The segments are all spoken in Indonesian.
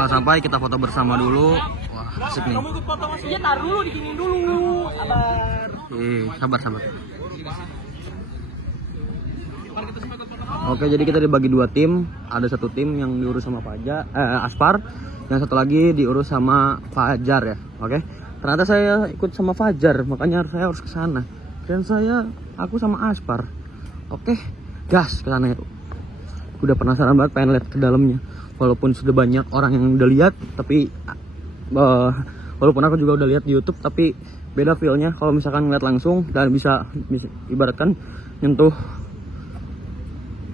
Setelah sampai kita foto bersama dulu. Wah, asik nih. Kamu ikut foto Mas? Iya, tar dulu, diginin dulu. Sabar. Sabar. Oke, jadi kita dibagi dua tim. Ada satu tim yang diurus sama Aspar, yang satu lagi diurus sama Fajar ya. Oke. Ternyata saya ikut sama Fajar, makanya saya harus ke sana. Dan aku sama Aspar. Oke, gas ke sana itu. Udah penasaran banget, pengen lihat ke dalamnya. Walaupun sudah banyak orang yang udah lihat, tapi walaupun aku juga udah lihat di YouTube, tapi beda feel-nya kalau misalkan ngeliat langsung dan bisa ibaratkan nyentuh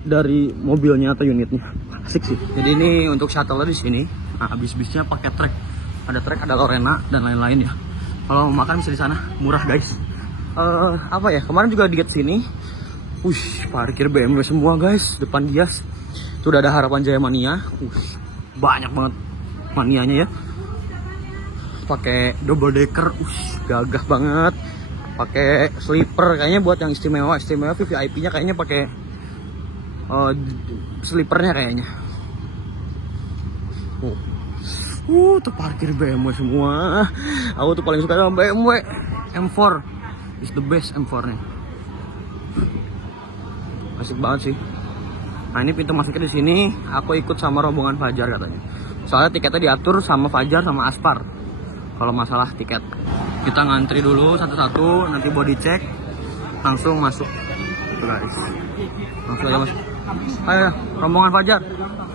dari mobilnya atau unitnya. Asik sih. Jadi ini untuk shuttle di sini. Nah, bis-bisnya pakai trek. Ada trek, ada Lorena dan lain-lain ya. Kalau mau makan bisa di sana, murah guys. Apa ya? Kemarin juga di gate sini. Parkir BMW semua guys, depan Gias. Itu udah ada Harapan Jaya Mania. Banyak banget manianya ya. Pakai double decker, gagah banget. Pakai sleeper, kayaknya buat yang istimewa VIP-nya kayaknya pakai sleepernya kayaknya. Tuh parkir BMW semua. Aku tuh paling suka sama BMW M4. Is the best M4 nya. Asik banget sih. Nah, ini pintu masuknya di sini. Aku ikut sama rombongan Fajar katanya. Soalnya tiketnya diatur sama Fajar sama Aspar. Kalau masalah tiket, kita ngantri dulu satu-satu, nanti body check, langsung masuk. Itu guys. Langsung aja masuk. Ayo, rombongan Fajar.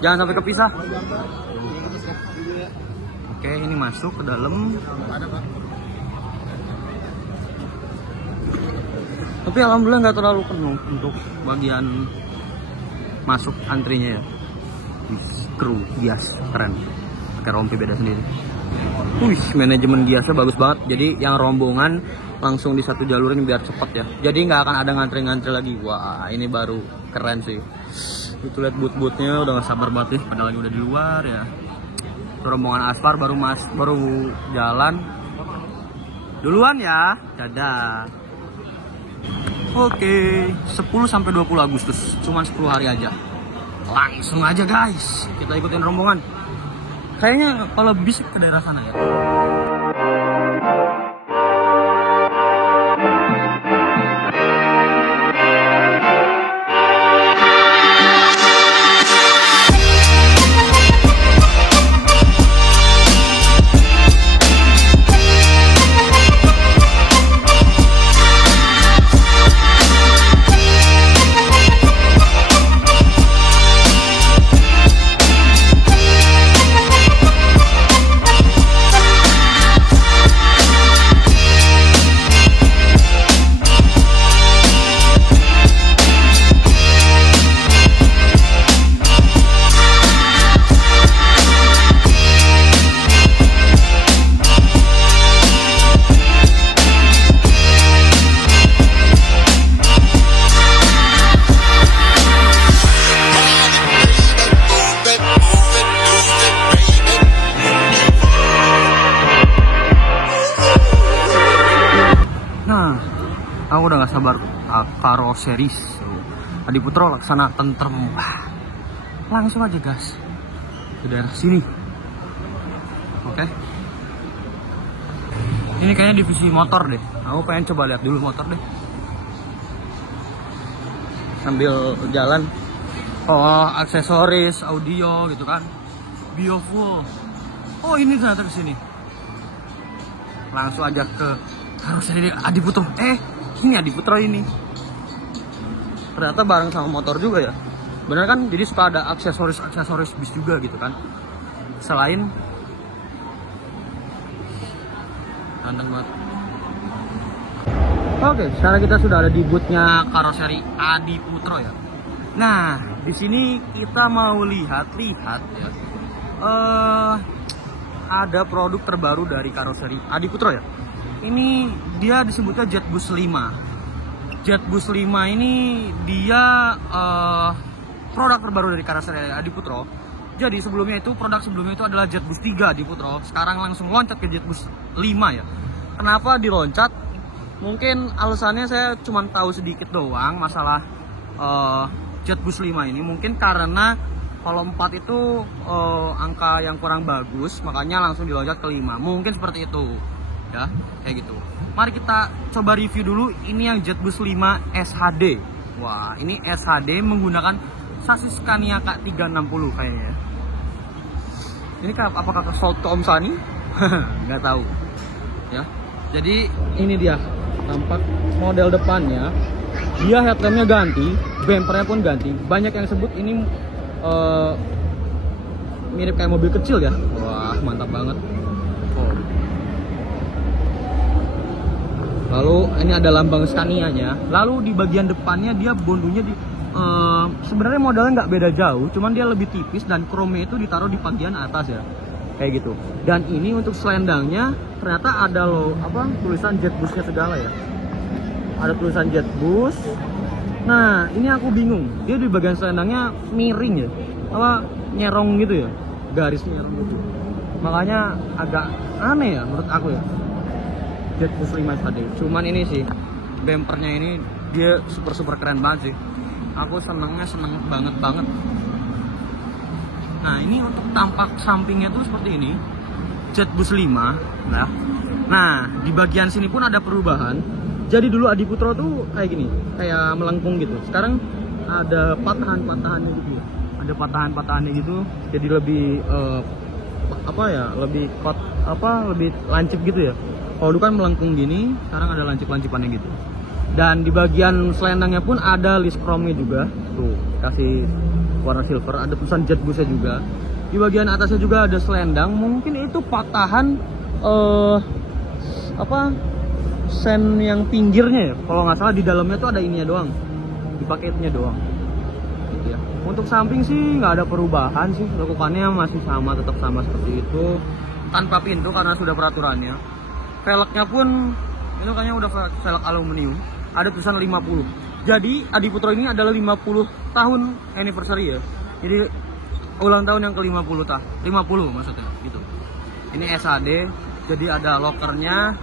Jangan sampai kepisah. Oke, ini masuk ke dalam. Tapi alhamdulillah nggak terlalu penuh untuk bagian masuk antrinya ya. Kru Gias keren, pakai rompi beda sendiri. Manajemen Giasnya bagus banget. Jadi yang rombongan langsung di satu jalur ini biar cepet ya. Jadi nggak akan ada ngantri-ngantri lagi. Wah, ini baru keren sih. Itu lihat boot-bootnya udah nggak sabar banget nih. Padahal lagi udah di luar ya. Rombongan Aspar baru jalan. Duluan ya. Dadah. Oke, 10 sampai 20 Agustus, cuman 10 hari aja. Langsung aja guys, kita ikutin rombongan. Kayaknya kalau bis ke daerah sana ya. Aku udah gak sabar karoseris Adiputro Laksana Tentrem. Langsung aja gas ke daerah sini. Oke. Ini kayaknya divisi motor deh. Aku pengen coba lihat dulu motor deh. Sambil jalan. Oh, aksesoris, audio gitu kan. Biofuel. Oh, ini ternyata ke sini. Langsung aja ke karoseri Adiputro. Ini Adiputro ini. Ternyata bareng sama motor juga ya. Bener kan? Jadi suka ada aksesoris bis juga gitu kan. Selain ganteng banget. Oke, sekarang kita sudah ada di bootnya karoseri Adiputro ya. Nah, di sini kita mau lihat ya. Ada produk terbaru dari karoseri Adiputro ya. Ini dia disebutnya Jetbus 5. Jetbus 5 ini dia produk terbaru dari karoseri Adiputro. Jadi produk sebelumnya itu adalah Jetbus 3 Adiputro. Sekarang langsung loncat ke Jetbus 5 ya. Kenapa diloncat? Mungkin alasannya saya cuma tahu sedikit doang masalah Jetbus 5 ini. Mungkin karena Kalau 4 itu angka yang kurang bagus, makanya langsung dilonjak ke 5. Mungkin seperti itu. Ya, kayak gitu. Mari kita coba review dulu ini yang Jetbus 5 SHD. Wah, ini SHD menggunakan sasis Scania K360 kayaknya. Ini apakah sold ke Om Sani? Nggak tahu. Ya. Jadi ini dia tampak model depannya. Dia headlampnya ganti, bumpernya pun ganti. Banyak yang sebut ini mirip kayak mobil kecil ya. Wah, mantap banget. Oh. Lalu ini ada lambang Scania-nya. Lalu di bagian depannya dia bondunya di sebenarnya modelnya nggak beda jauh, cuman dia lebih tipis dan chrome itu ditaruh di bagian atas ya, kayak gitu. Dan ini untuk selendangnya ternyata ada tulisan Jetbusnya segala ya. Ada tulisan Jetbus. Nah ini aku bingung, dia di bagian selendangnya miring ya, nyerong gitu ya, garis nyerong gitu. Makanya agak aneh ya menurut aku ya. Jetbus 5 HD. Cuman ini sih bumpernya ini dia super keren banget sih. Aku seneng banget. Nah ini untuk tampak sampingnya tuh seperti ini, Jetbus 5. Nah di bagian sini pun ada perubahan. Jadi dulu Adi Putro tuh kayak gini, kayak melengkung gitu. Sekarang ada patahan-patahannya gitu ya. Ada patahan-patahannya gitu. Jadi lebih lebih lancip gitu ya. Kalau dulu kan melengkung gini, sekarang ada lancip-lancipannya gitu. Dan di bagian selendangnya pun ada list chrome-nya juga. Tuh, kasih warna silver, ada tulisan Jetbusnya juga. Di bagian atasnya juga ada selendang, mungkin itu patahan sen yang pinggirnya ya. Kalau nggak salah di dalamnya tuh ada ininya doang. Di paketnya doang. Gitu ya. Untuk samping sih nggak ada perubahan sih, lekukannya masih sama, tetap sama seperti itu. Tanpa pintu karena sudah peraturannya. Velgnya pun itu kayaknya udah velg aluminium. Ada tulisan 50. Jadi Adi Putro ini adalah 50 tahun anniversary ya. Jadi ulang tahun yang ke-50 50 maksudnya gitu. Ini SHD, jadi ada lokernya,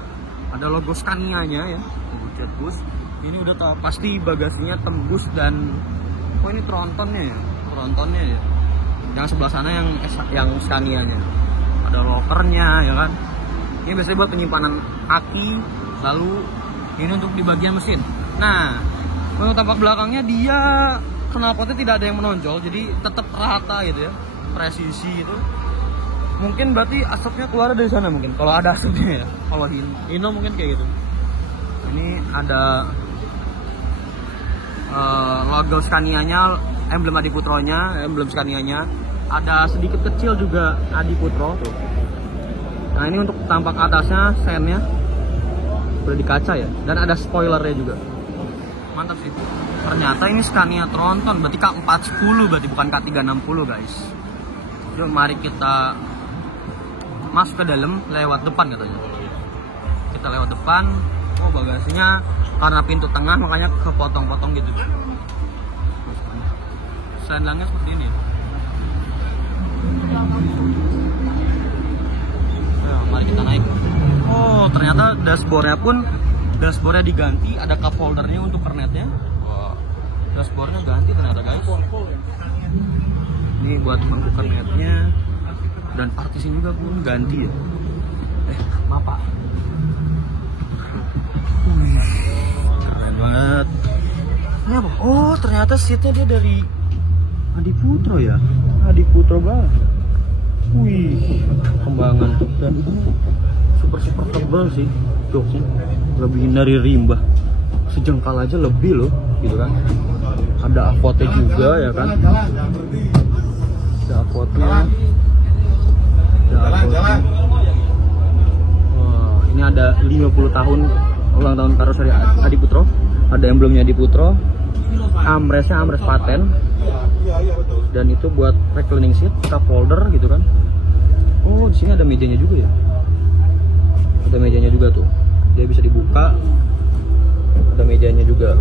ada logo Scania-nya ya, logo Jetbus. Ini udah pasti bagasinya tembus dan ini trontonnya ya. Yang sebelah sana yang Scania-nya. Ada lokernya ya kan. Ini biasanya buat penyimpanan aki, lalu ini untuk di bagian mesin. Nah, untuk tampak belakangnya dia knalpotnya tidak ada yang menonjol, jadi tetap rata gitu ya, presisi itu. Mungkin berarti asapnya keluar dari sana mungkin, kalau ada asapnya ya. Kalau Hino mungkin kayak gitu. Ini ada logo Scania-nya, emblem Adi Putronya, emblem Scania-nya. Ada sedikit kecil juga Adi Putro tuh. Nah ini untuk tampak atasnya sennya udah di kaca ya, dan ada spoilernya juga. Mantap sih. Ternyata ini Scania tronton, berarti K410 berarti bukan K360 guys. Yuk mari kita masuk ke dalam lewat depan katanya. Kita lewat depan. Oh bagasinya karena pintu tengah makanya kepotong-potong gitu. Selendangnya seperti ini. Mari kita naik. Oh ternyata dashboardnya diganti, ada cup holdernya untuk kernetnya. Wow. Dashboardnya ganti ternyata guys. Ini buat bangku kernetnya, dan partisi juga pun ganti ya. Maaf pak. Keren banget. Ini apa? Oh ternyata seatnya dia dari Adi Putro ya. Adi Putro banget. Wih, kembangan tuh, dan ini super tebal sih joknya, lebih dari rimba, sejengkal aja lebih loh, gitu kan. Ada avotnya juga ya kan, ada avotnya. Wah, ini ada 50 tahun ulang tahun karoseri Adi Putro, ada emblemnya Adi Putro, armrestnya armrest paten. Dan itu buat reclining seat, cup holder gitu kan. Oh, di sini ada mejanya juga ya. Ada mejanya juga tuh. Dia bisa dibuka. Ada mejanya juga.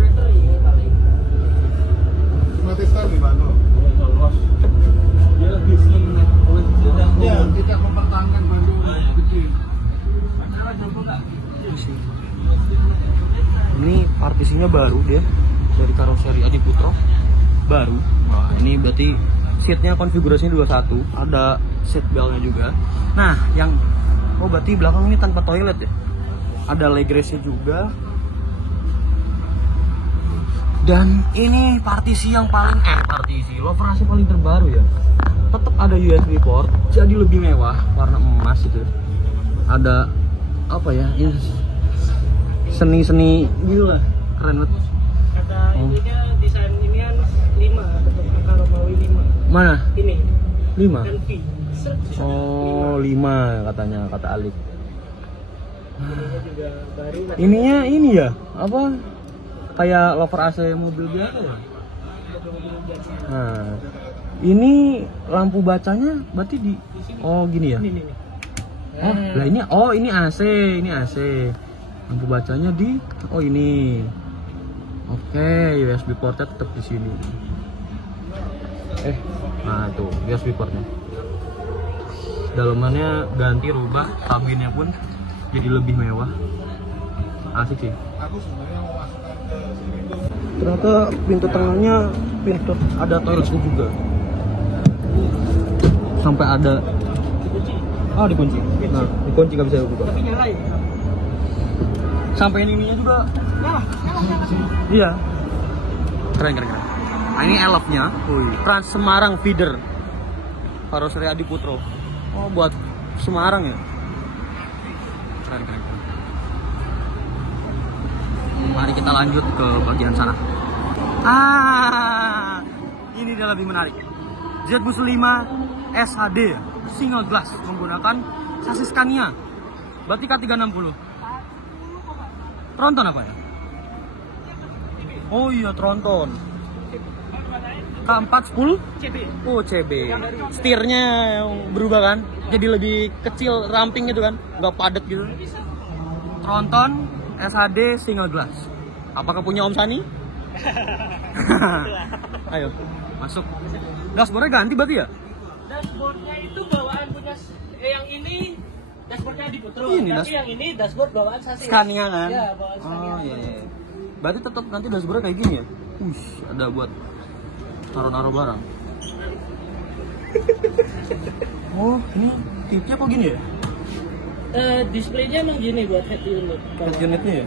Dia tidak mempertahankan Bandung. Ini partisinya baru dia dari karoseri Adi Putro. Baru. Wah, ini berarti seatnya konfigurasinya 21, ada seat beltnya juga. Nah, yang berarti belakang ini tanpa toilet ya. Ada leg race-nya juga. Dan ini partisi yang paling lover AC paling terbaru ya. Tetap ada USB port, jadi lebih mewah, warna emas itu. Ada apa ya? Ini seni-seni gitu lah. Keren banget. Kata ininya desain inian 5, bentuk angka Romawi 5. Mana? Ini 5. dan V. Oh, 5 katanya, kata Alif. Ininya juga baru. Ininya ini ya, apa? Kayak lover AC mobil biasa ya. Nah, ini lampu bacanya berarti di oh gini ya. Ini. Oh, lah ini AC, ini AC. Lampu bacanya di ini. Oke, USB portnya tetap di sini. Nah itu USB portnya. Dalamannya ganti, rubah, kabinnya pun jadi lebih mewah. Asik sih. Ternyata pintu tengahnya ada toiletnya juga. Sampai ada dikunci. Nah, dikunci nggak bisa dibuka. Tapi nyala ya. Sampai ininya juga. Nyala. Iya. Keren. Nah, ini elfnya. Trans Semarang feeder. Karoseri Adi Putro. Oh, buat Semarang ya. Keren. Mari kita lanjut ke bagian sana. Ini dia lebih menarik. ZBus 5 SHD single glass menggunakan sasis Scania. Berarti K360. Tronton apa ya? Oh iya, Tronton. K410? CB. Oh, CB. Setirnya yang berubah kan? Jadi lebih kecil, ramping gitu kan? Nggak padat gitu. Tronton SHD single glass. Apakah punya Om Sani? Ayo, masuk. Dashboardnya ganti berarti ya? Dashboardnya itu bawaan punya yang ini dashboardnya di Putro. Ini Tapi yang ini dashboard bawaan sasis. Scania kan? Ya, bawaan Scania. Oh iya. Berarti tetap nanti dashboardnya kayak gini ya? Ada buat naruh-naruh barang. Oh, ini tipnya kok gini ya? Displaynya emang gini buat head unit. Head unitnya ya?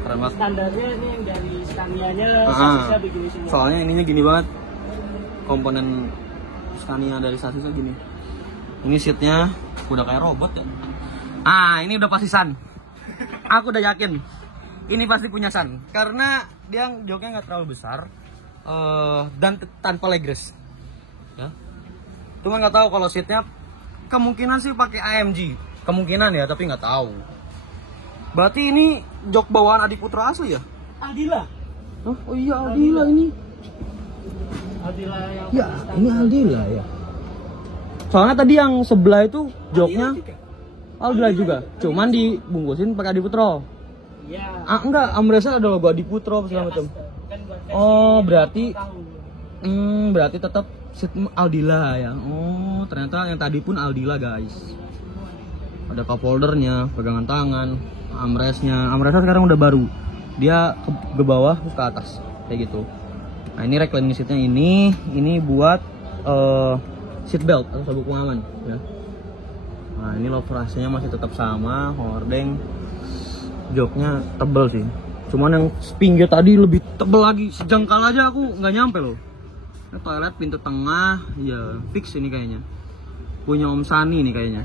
Keren banget. Standarnya ini yang dari Scania-nya sasisnya begini semua. Soalnya ininya gini banget. Komponen Scania dari sasisnya gini. Ini seatnya udah kayak robot ya. Ini udah pasti San. Aku udah yakin. Ini pasti punya San. Karena dia joknya nggak terlalu besar. Dan tanpa leg rest. Ya. Cuma nggak tahu kalau seatnya kemungkinan sih pakai AMG. Kemungkinan ya, tapi nggak tahu. Berarti ini jok bawaan Adi Putra asli ya? Aldila. Oh iya, Aldila ini. Aldila yang Ya, ini Aldila ya. Soalnya tadi yang sebelah itu joknya Aldila juga. Cuman dibungkusin pakai Adi Putro. Iya. Enggak, Amresa ada logo Adi Putro segala macam. Oh, berarti tetap seat Aldila ya. Oh, ternyata yang tadi pun Aldila, guys. Ada cup holdernya, pegangan tangan, armrestnya sekarang udah baru. Dia ke bawah ke atas kayak gitu. Nah, ini reclining seatnya ini buat seat belt atau sabuk pengaman ya. Nah, ini lover AC-nya masih tetap sama, hordeng. Joknya tebel sih. Cuman yang pinggir tadi lebih tebel lagi. Sejengkal aja aku nggak nyampe loh. Ini toilet pintu tengah, ya fix ini kayaknya. Punya Om Sani nih kayaknya.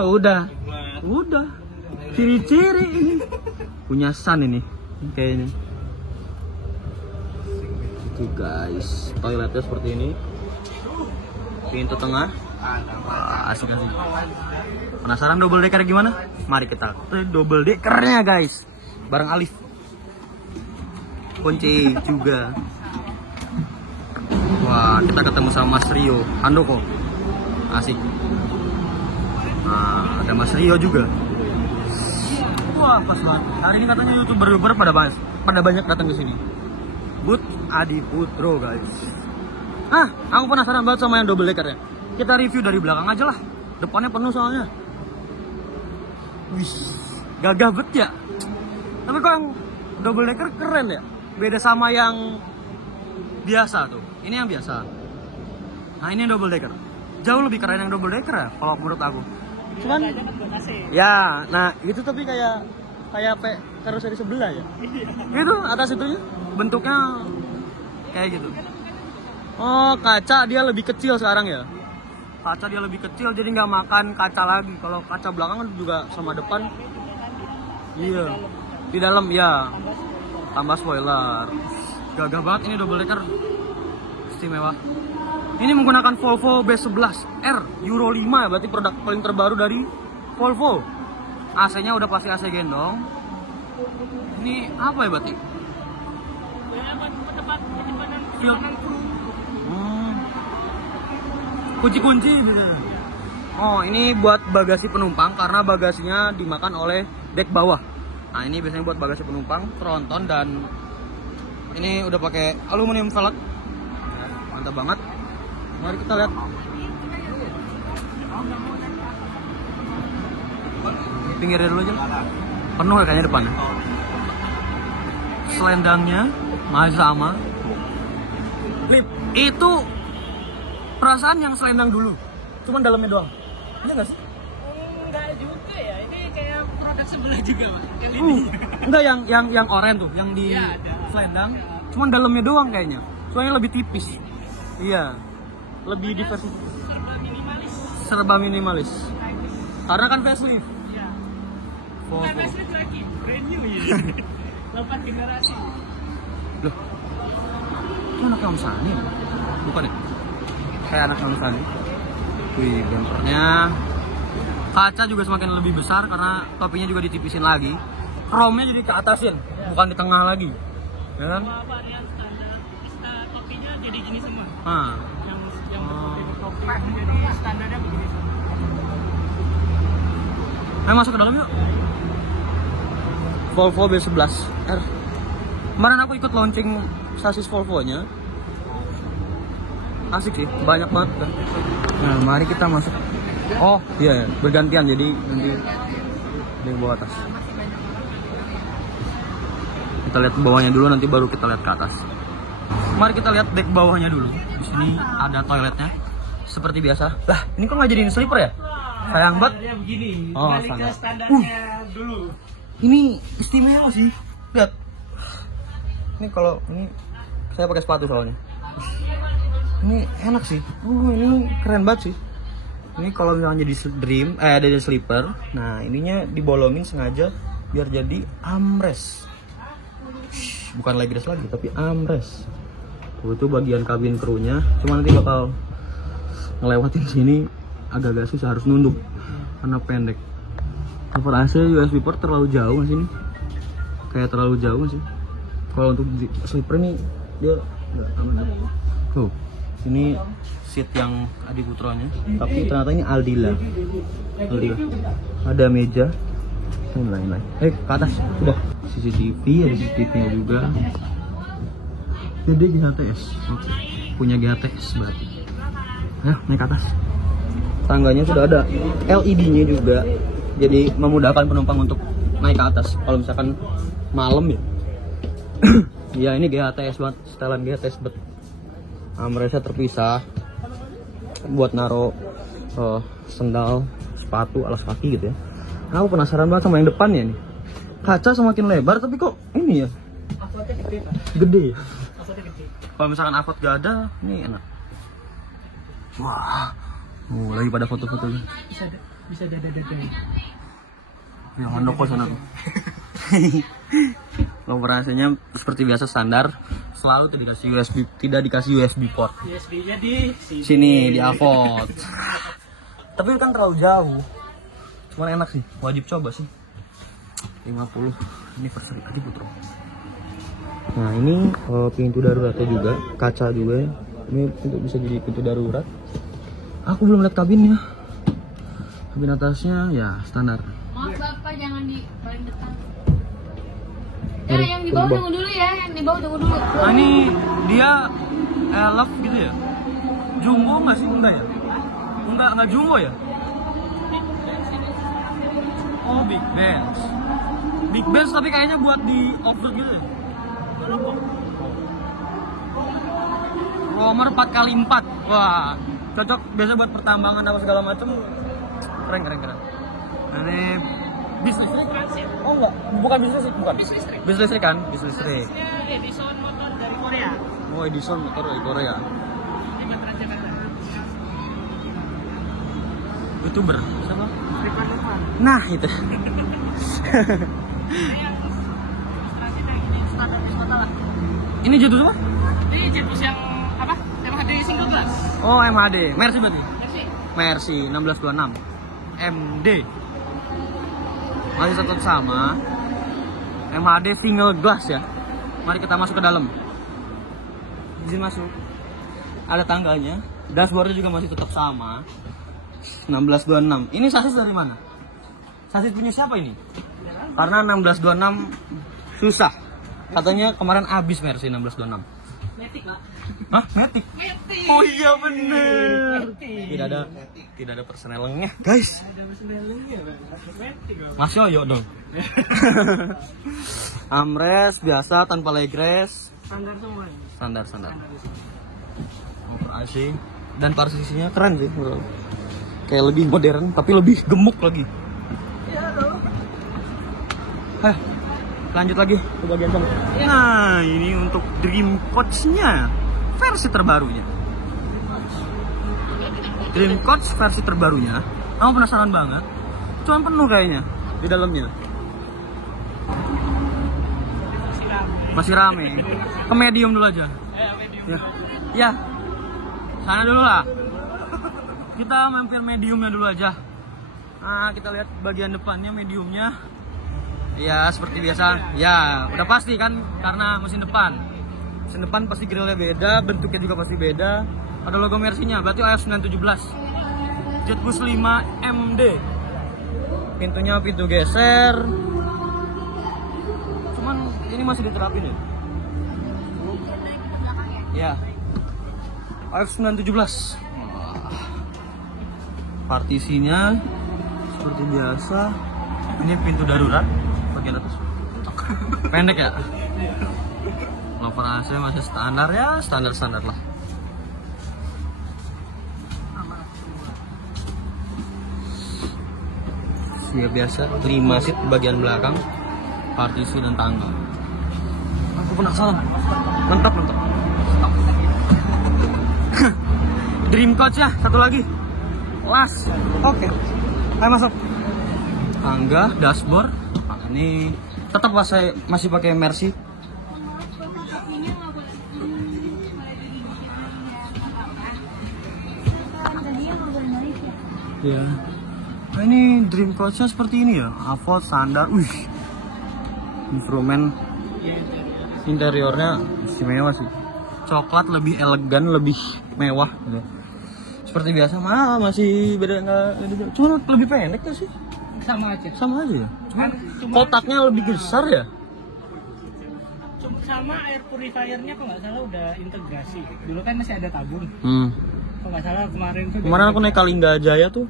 Udah. Ciri-ciri ini. Punya San ini kayaknya. Itu guys, toiletnya seperti ini. Pintu tengah. Wah, asik. Penasaran double decker gimana? Mari kita double deckernya guys. Bareng Alif. Kunci juga. Wah, kita ketemu sama Mas Rio Handoko. Asik. Nah, ada Mas Rio juga. Wah, pas banget. Hari ini katanya YouTuber pada banyak datang ke sini. Booth Adi Putro, guys. Aku penasaran banget sama yang double decker ya. Kita review dari belakang aja lah. Depannya penuh soalnya. Wih, gagah bet ya. Tapi kok yang double decker keren ya. Beda sama yang biasa tuh. Ini yang biasa. Nah ini yang double decker. Jauh lebih keren yang double decker ya kalau menurut aku. Cuman ya, nah itu tapi kayak karoseri sebelah ya. Itu atas itu bentuknya kayak gitu. Oh kaca dia lebih kecil sekarang ya. Kaca dia lebih kecil jadi nggak makan kaca lagi. Kalau kaca belakang kan juga sama depan. Iya. Di dalam ya. Tambah spoiler. Gagah banget ini double decker. Istimewa. Ini menggunakan Volvo B11R Euro 5 ya, berarti produk paling terbaru dari Volvo. AC-nya udah pasti AC gendong. Ini apa ya berarti? Kunci-kunci biasanya. Oh, ini buat bagasi penumpang karena bagasinya dimakan oleh dek bawah. Nah, ini biasanya buat bagasi penumpang, tronton dan ini udah pakai aluminium velg. Mantap banget. Mari kita lihat. Pinggirnya dulu aja. Penuh ya kayaknya depannya. Selendangnya masih sama. Lip, itu perasaan yang selendang dulu. Cuman dalamnya doang. Iya nggak sih? Enggak juga ya. Ini kayak produk sebelah juga, Pak. Enggak yang oranye tuh, yang di ya, selendang. Cuman dalamnya doang kayaknya. Soalnya lebih tipis. Iya. Lebih diversi. Serba minimalis. Karena kan facelift. Iya. Bukan facelift lagi, brand new ya. 8 generasi. Loh. Itu anaknya Om Sani ya? Bukan ya? Kayak anak Om Sani. Wih, bumpernya. Kaca juga semakin lebih besar karena topinya juga ditipisin lagi. Chrome-nya jadi ke atasin, bukan di tengah lagi. Ya kan? Varian standar. Topinya jadi gini semua. Yang topi jadi standarnya begini semua. Ayo masuk ke dalam yuk. Volvo B11R. Kemarin aku ikut launching sasis Volvo-nya. Asik sih, banyak banget kan. Nah, mari kita masuk. Oh, iya, bergantian jadi nanti di bawah atas. Kita lihat bawahnya dulu nanti baru kita lihat ke atas. Mari kita lihat dek bawahnya dulu. Di sini ada toiletnya. Seperti biasa. Lah, ini kok nggak jadiin sleeper ya? Sayang banget. Begini. Oh, balik ke standarnya dulu. Ini istimewa sih. Lihat. Ini kalau ini saya pakai sepatu soalnya. Ini enak sih. Ini keren banget sih. Ini kalau misalnya jadi jadi sleeper, nah ininya dibolongin sengaja biar jadi armrest. Bukan legress lagi, tapi armrest. Itu bagian kabin krunya. Cuma nanti bakal ngelewatin sini agak-agak susah, harus nunduk karena pendek. Cover AC USB port terlalu jauh nggak sih ini? Kayak terlalu jauh nggak sih? Kalau untuk sleeper ini dia nggak aman. Tuh. Ini seat yang Adi Putronya, tapi ternyata ini Aldila. Ada meja dan lain-lain. Ke atas udah. CCTV, ada CCTV-nya juga. Jadi GHTS. Oke. Punya GHTS berarti. Naik ke atas. Tangganya sudah ada LED-nya juga. Jadi memudahkan penumpang untuk naik ke atas. Kalau misalkan malam ya. Ya ini GHTS banget, setelan GHTS banget. Armrestnya terpisah buat naro sendal, sepatu, alas kaki gitu ya. Nah, aku penasaran banget sama yang depannya nih. Kaca semakin lebar tapi kok ini ya? Afotnya gede, Pak. Gede. Afotnya gede. Kalau misalkan afot gak ada, ini enak. Wah, lagi pada foto-foto. Bisa dada-dada. Yang mandoko sana tuh. Operasinya seperti biasa standar, selalu tidak dikasih USB port. USB-nya di sini di Avot. Tapi kan terlalu jauh. Cuman enak sih, wajib coba sih. 50 anniversary Adi Putro. Nah, ini pintu daruratnya juga, kaca juga. Ini untuk bisa jadi pintu darurat. Aku belum lihat kabinnya. Kabin atasnya ya standar. Maaf Bapak, jangan di paling depan. Ya, yang di bawah tunggu dulu ya, yang di bawah tunggu dulu. Nah, ini dia elf gitu ya? Jumbo nggak sih? Enggak ya? Enggak jumbo ya? Oh, Big Benz. Big Benz tapi kayaknya buat di off-road gitu ya? Komer 4x4. Wah, cocok biasa buat pertambangan apa segala macam. Keren. Ini bis listrik? Oh enggak, bukan bis listrik, bukan. Bis listrik kan? Bis listrik. Edison motor dari Korea. Oh, Edison motor dari Korea. Di Baterai Jakarta. YouTuber siapa? Depan. Nah, itu. Yang ilustrasinya ini standar di kota lah. Ini jatuh apa? Ini jetus yang apa? MHD single glass. Oh, MHD. Mercy berarti? Mercy. Mercy 1626 MD. Masih satu sama. MHD single glass ya. Mari kita masuk ke dalam. Izin masuk. Ada tangganya. Dashboardnya juga masih tetap sama. 1626. Ini sasis dari mana? Sasis punya siapa ini? Karena 1626 susah. Katanya kemarin habis Mercy 1626. Matic, Pak. Hah? Matic? Matic. Oh iya bener. Matic. Tidak ada persnelengnya, guys. Ada mesinnya, Pak. Matic, Pak. Mas Yoyo dong. Armrest biasa tanpa leg rest. Standar semua. Standar. Motor AC dan posisinya keren sih, bro. Kayak lebih modern tapi lebih gemuk lagi. Iya dong. Hah, lanjut lagi ke bagian sana. Nah, ini untuk Dream Coach-nya versi terbarunya. Dream Coach versi terbarunya. Aku penasaran banget. Cuman penuh kayaknya di dalamnya. Masih rame. Ke medium dulu aja. Medium. Ya. Sana dulu lah. Kita mampir mediumnya dulu aja. Nah, kita lihat bagian depannya mediumnya. Ya, seperti biasa. Ya, udah pasti kan karena mesin depan. Mesin depan pasti grillnya beda, bentuknya juga pasti beda. Ada logo Mercy-nya, berarti AF 917. Jetbus 5 MD. Pintunya pintu geser. Cuman ini masih diterapin ya. Ya. AF 917. Partisinya seperti biasa. Ini pintu darurat bagian atas. Pendek ya. Loper AC masih standar ya, standar lah. Siap biasa, 5 seat bagian belakang, partisi dan tangga. Aku penasaran. Mantap. Stop. Dream Coach ya, satu lagi. Las. Oke. Ayo masuk. Tangga, dashboard. Nah, ini tetap masih pakai Mercy. Ya. Nah, ini Dream Coach-nya seperti ini ya. Avot standar. Wih. Instrumen interiornya istimewa sih. Coklat lebih elegan, lebih mewah gitu. Seperti biasa masih beda enggak. Cuma lebih pendek kan sih? Sama aja. Sama aja ya. Cuma kotaknya lebih besar ya. Sama air purifiernya kalau nggak salah udah integrasi. Dulu kan masih ada tabung. Kalau nggak salah kemarin tuh. Kemarin aku naik Kalingga Jaya tuh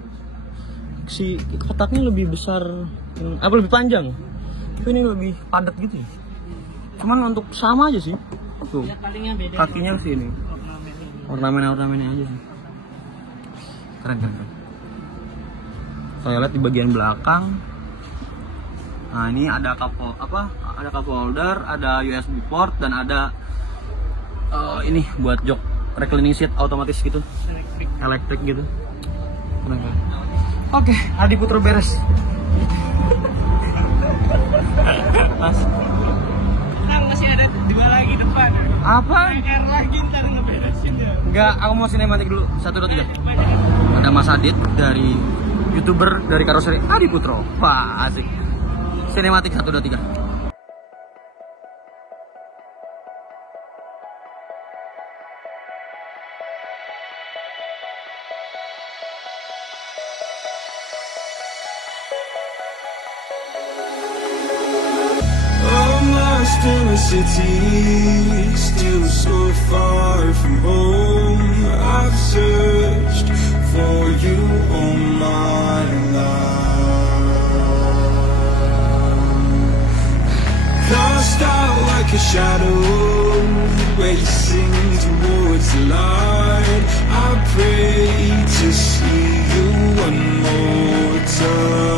si kotaknya lebih besar, lebih panjang. Tapi ini lebih padat gitu. Cuman untuk sama aja sih. Tuh. Ya, palingnya beda. Kakinya sini. Ornamen-ornamennya aja sih. Keren. Saya lihat di bagian belakang. Nah, ini ada ada cup holder, ada USB port dan ada ini buat jok reclining seat otomatis gitu. Elektrik gitu. Keren. Oke, Adi Putro beres. Mas. Nah, masih ada 2 lagi depan. Apa? PR lagi ntar ngeberesin ya. Enggak, aku mau sinematik dulu. 1, 2, 3. Ada Mas Adit dari YouTuber dari Karoseri Adi Putro. Wah, asik. Sinematik 1, 2, 3. In a city, still so far from home. I've searched for you all my life. Cast out like a shadow, racing towards the light. to see you one more time.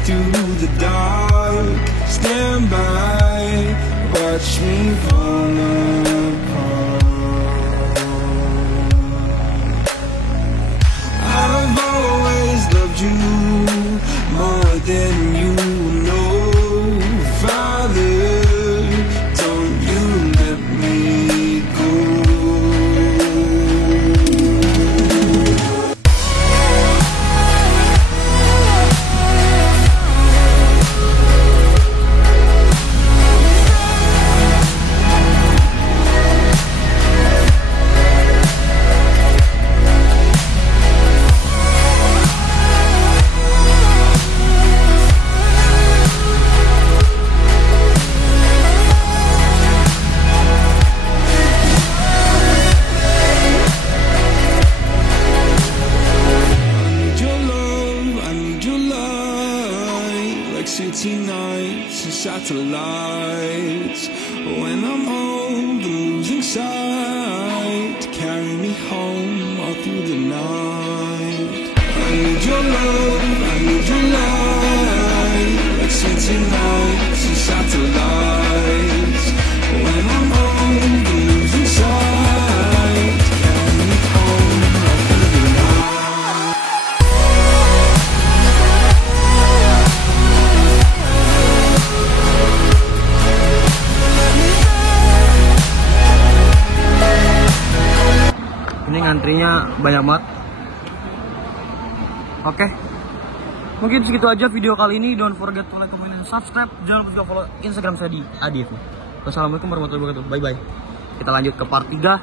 Through the dark, stand by, watch me fall apart. I've always loved you more than you know. Father, don't you let me go. City nights and satellites. When I'm old and losing sight, carry me home all through the night. I need your love, I need your light. Like city nights and satellites. When I'm old and losing sight, carry me home all through the night. Ini ngantrinya banyak banget. Oke, mungkin segitu aja video kali ini. Don't forget to like, comment, and subscribe. Jangan lupa juga follow Instagram saya di Adif. Wassalamualaikum warahmatullahi wabarakatuh. Bye bye. Kita lanjut ke part 3.